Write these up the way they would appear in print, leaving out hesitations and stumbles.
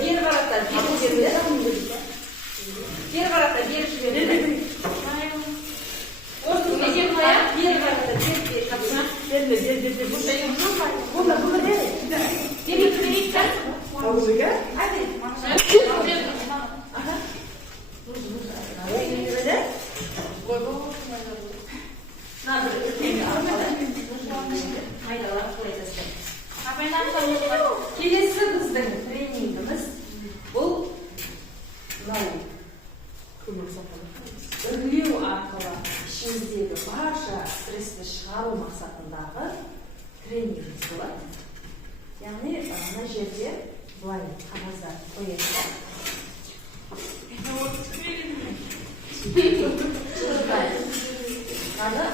beri qarata berib berdi. Beri qarata berib berdi. O'rtaga jeb qo'yib, beri qarata berib berdi. Berdi. Bunlar berdi. Berib. Havuziga? Hadi. Aha. Kelesi bizning treningimiz bu o'rlov orqali ishimizdagi barcha stressni chiqaruv maqsadidagi treningimiz bo'ladi. Ya'ni mana yerga bunday qog'ozlar qo'yasiz. Mana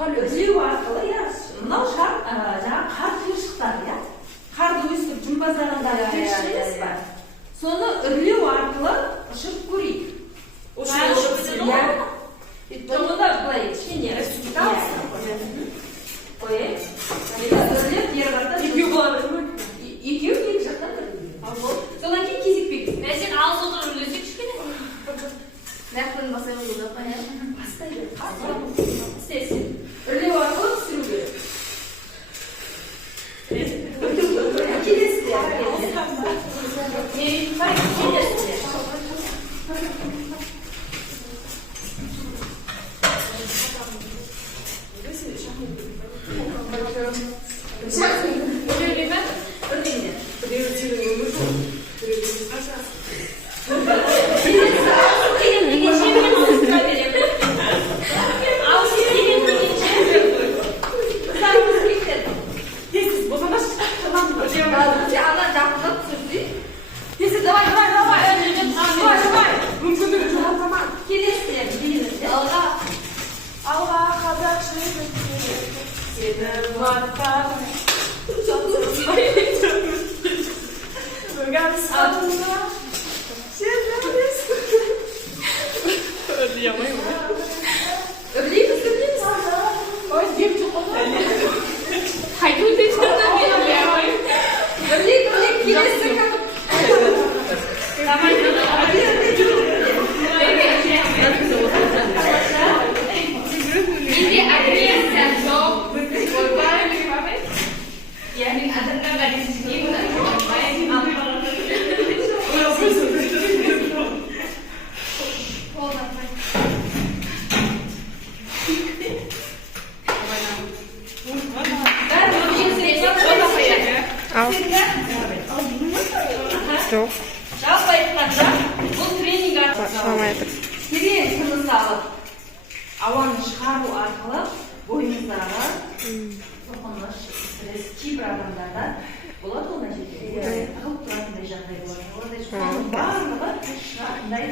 o'rlov orqali mынау жаңа қар қиыршықтары, иә? Қарды өстіп жымбаздағандағы қиыршық ба? Соны o'rlov арқылы ұшырып көрейік. Жоғында былай кішкене қойайық. O'rlov бері қарата екеу болады ма? Екеу екі жақтан содан кейін кезекпейік. Сен алыс отырып үлесек кішкене. Нәқпін басайын болды ма? Бастайды. Істесін. O'rlov арқылы түсіру керек. Жоқ. Жалпы айтқанда, бұл тренинг арқылы терең тыныс алып, ауаны шығару арқылы бойыңыздағы қорқыныш, стресс, кейбір адамдарда болады ғой мына жерде. Ығылып тұратындай жағдай болады. Барлығы шығатындай